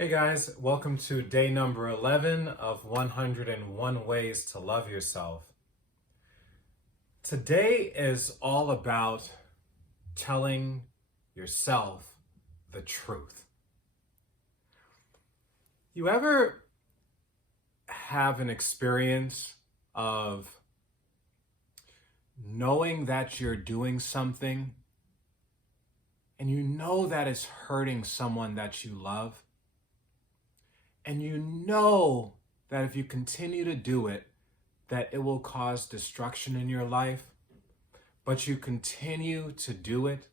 Hey guys, welcome to day number 11 of 101 Ways to Love Yourself. Today is all about telling yourself the truth. You ever have an experience of knowing that you're doing something and you know that it's hurting someone that you love? And you know that if you continue to do it, that it will cause destruction in your life, but you continue to do it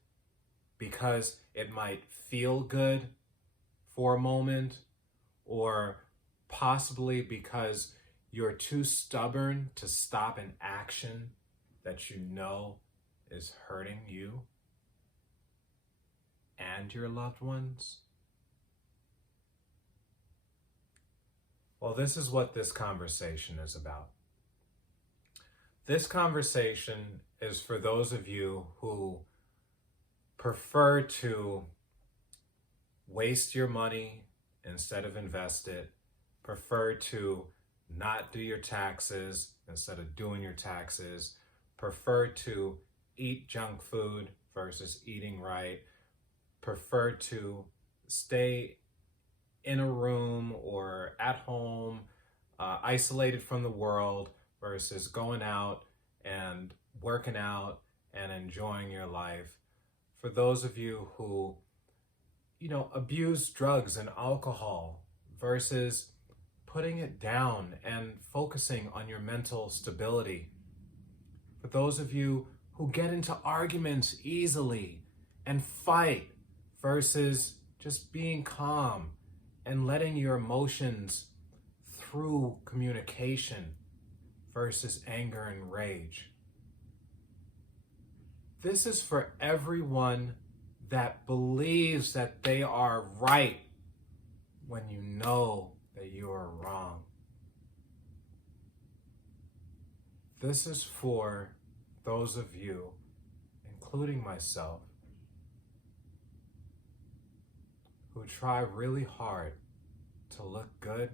because it might feel good for a moment, or possibly because you're too stubborn to stop an action that you know is hurting you and your loved ones. Well, this is what this conversation is about. This conversation is for those of you who prefer to waste your money instead of invest it, prefer to not do your taxes instead of doing your taxes, prefer to eat junk food versus eating right, prefer to stay in a room or at home, isolated from the world, versus going out and working out and enjoying your life. For those of you who, abuse drugs and alcohol versus putting it down and focusing on your mental stability. For those of you who get into arguments easily and fight versus just being calm and letting your emotions through communication versus anger and rage. This is for everyone that believes that they are right when you know that you are wrong. This is for those of you, including myself, who try really hard to look good,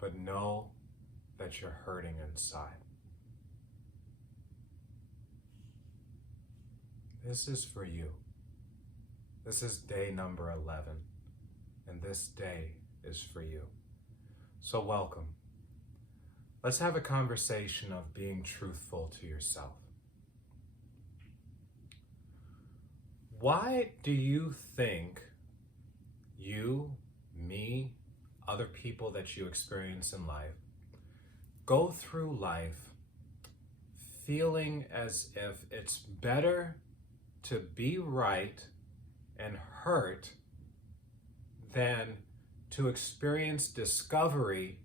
but know that you're hurting inside. This is for you. This is day number 11, and this day is for you. So welcome. Let's have a conversation of being truthful to yourself. Why do you think you, me, other people that you experience in life go through life feeling as if it's better to be right and hurt than to experience discovery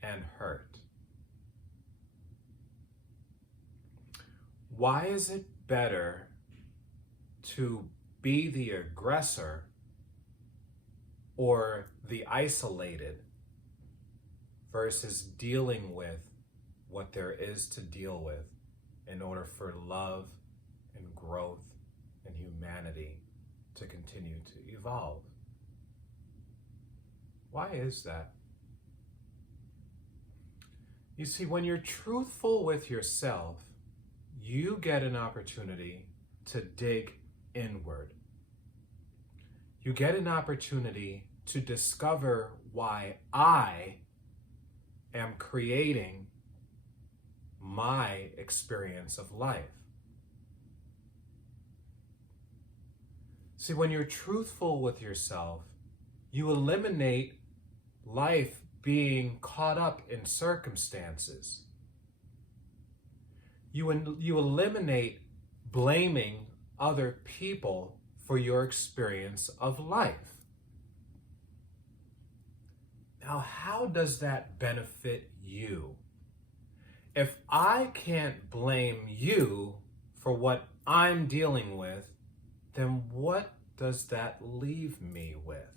and hurt? Why is it better to be the aggressor or the isolated versus dealing with what there is to deal with in order for love and growth and humanity to continue to evolve? Why is that? You see, when you're truthful with yourself, you get an opportunity to dig inward. You get an opportunity to discover why I am creating my experience of life. See, when you're truthful with yourself, you eliminate life being caught up in circumstances. You eliminate blaming other people for your experience of life. Now, how does that benefit you? If I can't blame you for what I'm dealing with, then what does that leave me with?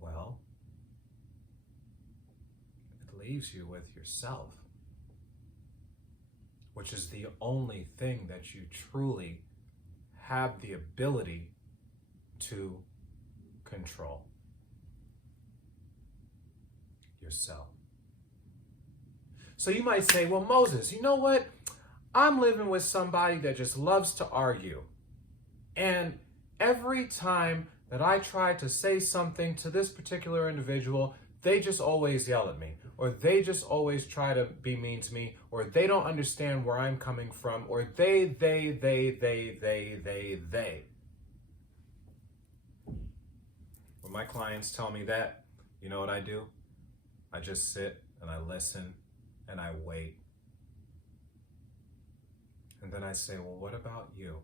Well, it leaves you with yourself. which is the only thing that you truly have the ability to control. Yourself. So you might say, well, Moses, you know what? I'm living with somebody that just loves to argue. And every time that I try to say something to this particular individual, they just always yell at me, or they just always try to be mean to me, or they don't understand where I'm coming from, or they. When my clients tell me that, you know what I do? I just sit and I listen and I wait. And then I say, well, what about you?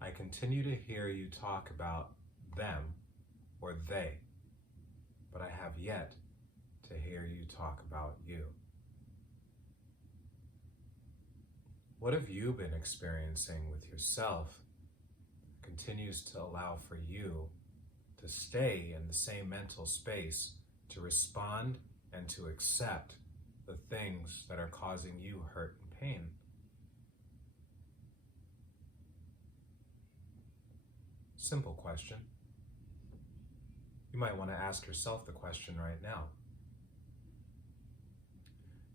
I continue to hear you talk about them or they, but I have yet to hear you talk about you. What have you been experiencing with yourself that continues to allow for you to stay in the same mental space to respond and to accept the things that are causing you hurt and pain? Simple question. You might want to ask yourself the question right now.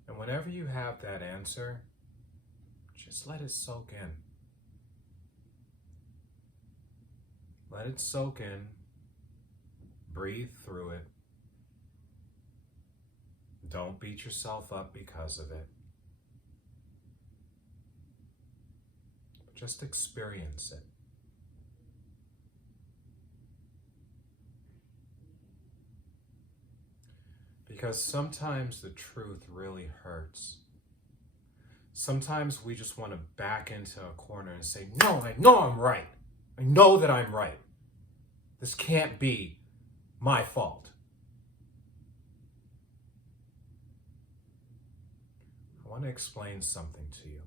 And whenever you have that answer, just let it soak in. Let it soak in. Breathe through it. Don't beat yourself up because of it. Just experience it. Because sometimes the truth really hurts. Sometimes we just want to back into a corner and say, no, I know I'm right. I know that I'm right. This can't be my fault. I want to explain something to you.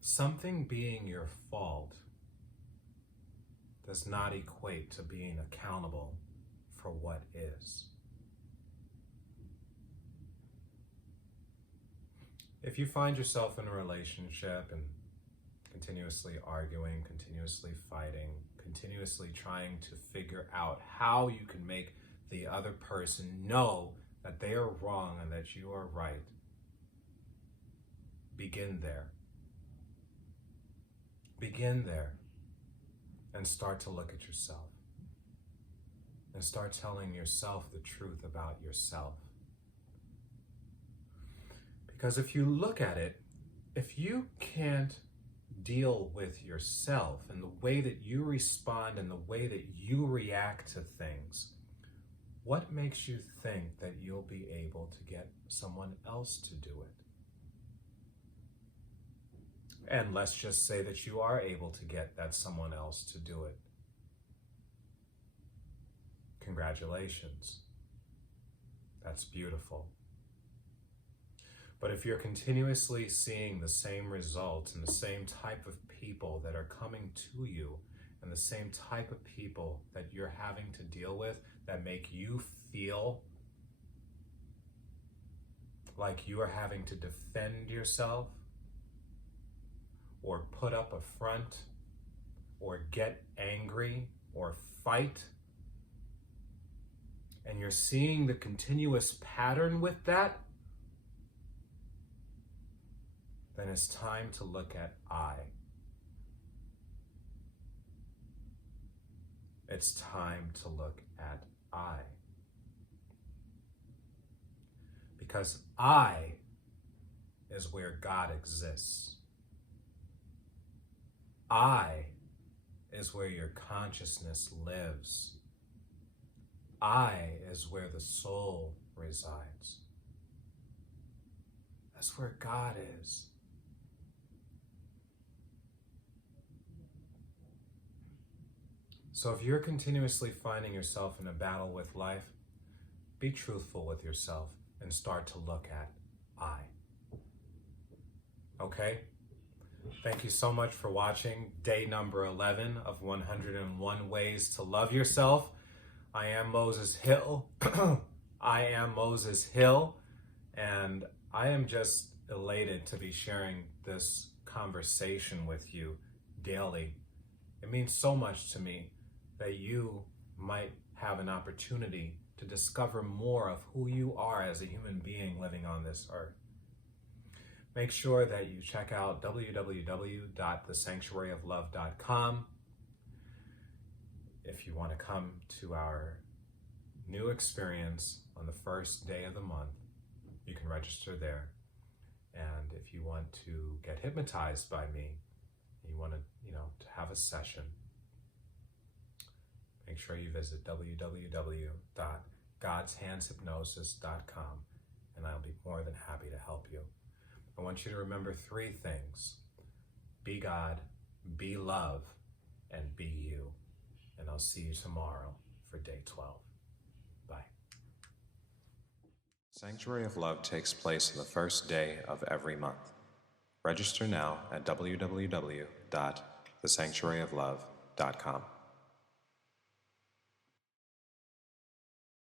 Something being your fault does not equate to being accountable for what is. If you find yourself in a relationship and continuously arguing, continuously fighting, continuously trying to figure out how you can make the other person know that they are wrong and that you are right, begin there. Begin there and start to look at yourself. And start telling yourself the truth about yourself. Because if you look at it, if you can't deal with yourself and the way that you respond and the way that you react to things, what makes you think that you'll be able to get someone else to do it? And let's just say that you are able to get that someone else to do it. Congratulations. That's beautiful. But if you're continuously seeing the same results and the same type of people that are coming to you and the same type of people that you're having to deal with that make you feel like you are having to defend yourself or put up a front or get angry or fight, and you're seeing the continuous pattern with that, then it's time to look at I. It's time to look at I. Because I is where God exists. I is where your consciousness lives. I is where the soul resides. That's where God is. So if you're continuously finding yourself in a battle with life, be truthful with yourself and start to look at I. Okay? Thank you so much for watching day number 11 of 101 Ways to Love Yourself. I am Moses Hill. I am Moses Hill. And I am just elated to be sharing this conversation with you daily. It means so much to me that you might have an opportunity to discover more of who you are as a human being living on this earth. Make sure that you check out www.thesanctuaryoflove.com if you want to come to our new experience on the first day of the month. You can register there. And if you want to get hypnotized by me, you want to, to have a session, make sure you visit www.godshandshypnosis.com, and I'll be more than happy to help you. I want you to remember 3 things: be God, be love, and be you. And I'll see you tomorrow for day 12. Bye. Sanctuary of Love takes place on the first day of every month. Register now at www.thesanctuaryoflove.com.